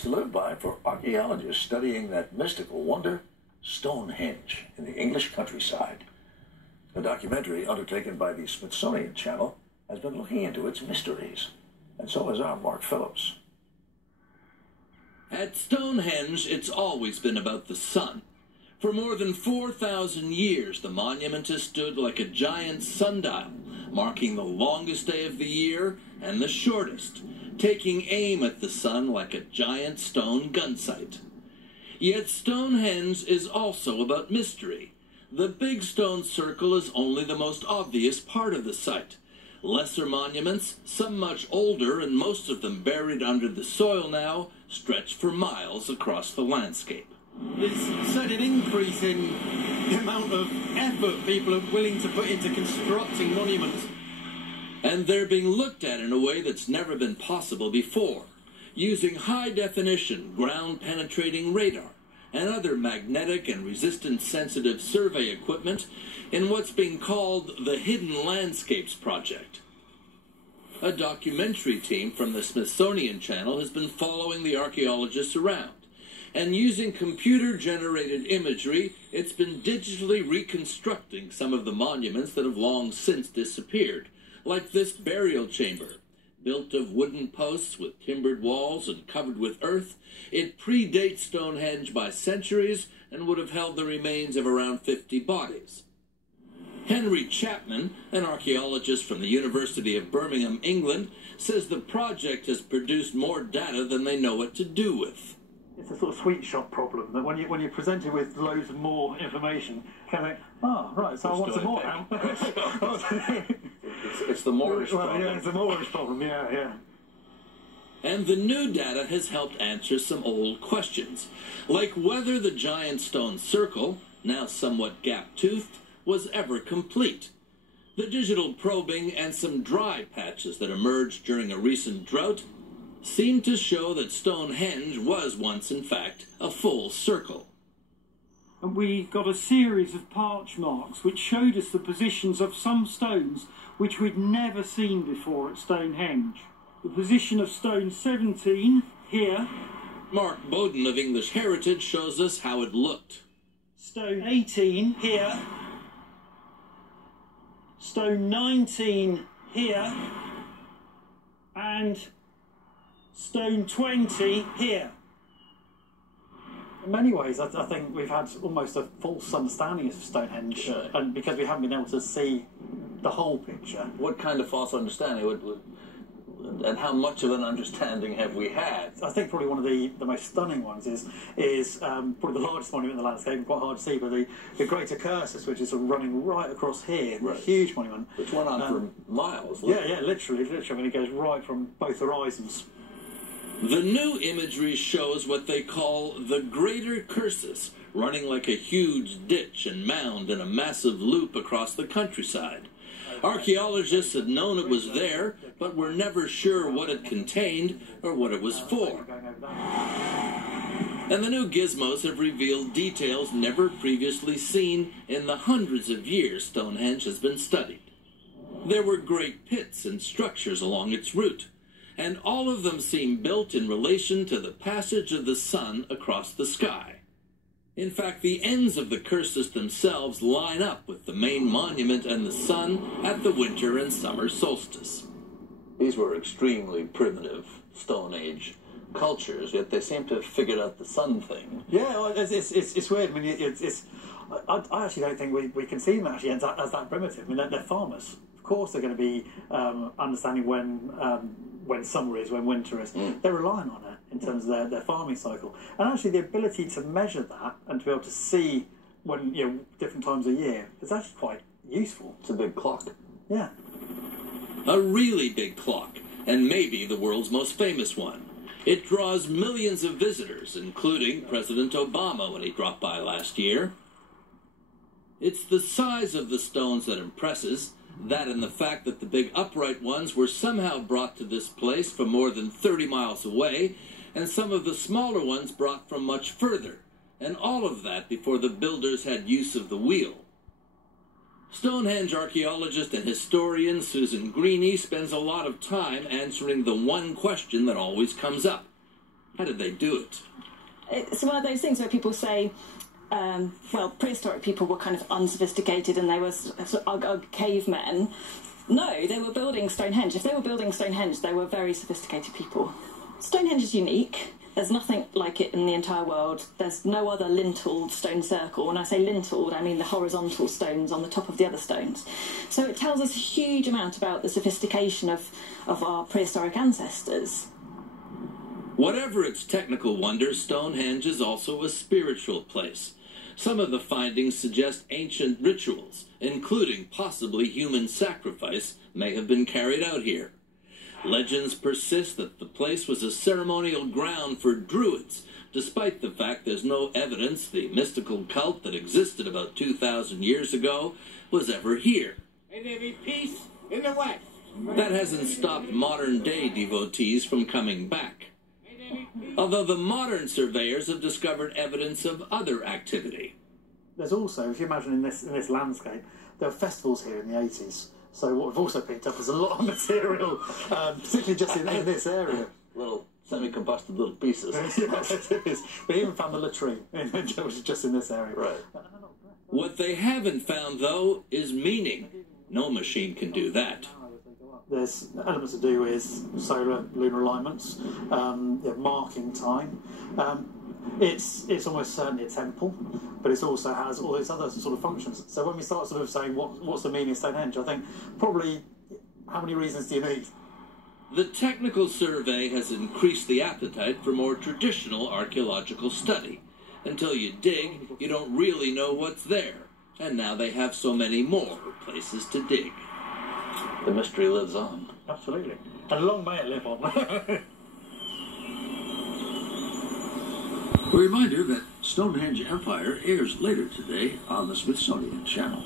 to live by for archaeologists studying that mystical wonder, Stonehenge, in the English countryside. A documentary undertaken by the Smithsonian Channel has been looking into its mysteries, and so has our Mark Phillips. At Stonehenge, it's always been about the sun. For more than 4,000 years, the monument has stood like a giant sundial, marking the longest day of the year and the shortest, taking aim at the sun like a giant stone gun sight. Yet Stonehenge is also about mystery. The big stone circle is only the most obvious part of the site. Lesser monuments, some much older and most of them buried under the soil now, stretch for miles across the landscape. There's certainly an increase in the amount of effort people are willing to put into constructing monuments. And they're being looked at in a way that's never been possible before, using high-definition, ground-penetrating radar and other magnetic and resistance-sensitive survey equipment in what's being called the Hidden Landscapes Project. A documentary team from the Smithsonian Channel has been following the archaeologists around, and using computer-generated imagery, it's been digitally reconstructing some of the monuments that have long since disappeared, like this burial chamber. Built of wooden posts with timbered walls and covered with earth, it predates Stonehenge by centuries and would have held the remains of around 50 bodies. Henry Chapman, an archaeologist from the University of Birmingham, England, says the project has produced more data than they know what to do with. It's a sort of sweet shop problem that when you're presented with loads of more information, you kind of think, oh, right, so I want some more now. It's the Moorish problem. Yeah, it's the Moorish problem, yeah. And the new data has helped answer some old questions, like whether the giant stone circle, now somewhat gap-toothed, was ever complete. The digital probing and some dry patches that emerged during a recent drought seem to show that Stonehenge was once, in fact, a full circle. And we got a series of parch marks which showed us the positions of some stones which we'd never seen before at Stonehenge. The position of stone 17 here. Mark Bowden of English Heritage shows us how it looked. Stone 18 here. Stone 19 here. And stone 20 here. In many ways, I think we've had almost a false understanding of Stonehenge, and because we haven't been able to see the whole picture. What kind of false understanding? And how much of an understanding have we had? I think probably one of the most stunning ones is probably the largest monument in the landscape, quite hard to see, but the Greater Cursus, which is sort of running right across here, a huge monument. Which went on for miles. Yeah, literally. I mean, it goes right from both horizons. The new imagery shows what they call the Greater Cursus, running like a huge ditch and mound in a massive loop across the countryside. Archaeologists had known it was there, but were never sure what it contained or what it was for. And the new gizmos have revealed details never previously seen in the hundreds of years Stonehenge has been studied. There were great pits and structures along its route, and all of them seem built in relation to the passage of the sun across the sky. In fact, the ends of the cursus themselves line up with the main monument and the sun at the winter and summer solstice. These were extremely primitive Stone Age cultures, yet they seem to have figured out the sun thing. Yeah, well, it's weird. I mean, I actually don't think we can see them actually as that primitive. I mean, they're farmers. Of course, they're going to be understanding when summer is, when winter is. They're relying on it in terms of their farming cycle, and actually the ability to measure that and to be able to see when different times of year is actually quite useful. It's a big clock. Yeah, a really big clock, and maybe the world's most famous one. It draws millions of visitors, including President Obama when he dropped by last year. It's the size of the stones that impresses. That and the fact that the big upright ones were somehow brought to this place from more than 30 miles away, and some of the smaller ones brought from much further, and all of that before the builders had use of the wheel. Stonehenge archaeologist and historian Susan Greene spends a lot of time answering the one question that always comes up. How did they do it? It's one of those things where people say, well, prehistoric people were kind of unsophisticated and they were sort of cavemen. No, they were building Stonehenge. If they were building Stonehenge, they were very sophisticated people. Stonehenge is unique. There's nothing like it in the entire world. There's no other lintelled stone circle. When I say lintelled, I mean the horizontal stones on the top of the other stones. So it tells us a huge amount about the sophistication of our prehistoric ancestors. Whatever its technical wonder, Stonehenge is also a spiritual place. Some of the findings suggest ancient rituals, including possibly human sacrifice, may have been carried out here. Legends persist that the place was a ceremonial ground for druids, despite the fact there's no evidence the mystical cult that existed about 2,000 years ago was ever here. May there be peace in the West. That hasn't stopped modern-day devotees from coming back. Although the modern surveyors have discovered evidence of other activity. There's also, if you imagine in this landscape, there were festivals here in the 80s. So what we've also picked up is a lot of material, particularly just in this area. Little semi-combusted little pieces. Yes, it is. We even found the latrine, which is just in this area. Right. What they haven't found, though, is meaning. No machine can do that. There's elements to do with solar, lunar alignments, marking time. It's almost certainly a temple, but it also has all these other sort of functions. So when we start sort of saying what's the meaning of Stonehenge, I think probably how many reasons do you need? The technical survey has increased the appetite for more traditional archaeological study. Until you dig, you don't really know what's there. And now they have so many more places to dig. The mystery lives on. Absolutely. And long may it live on. A reminder that Stonehenge Empire airs later today on the Smithsonian Channel.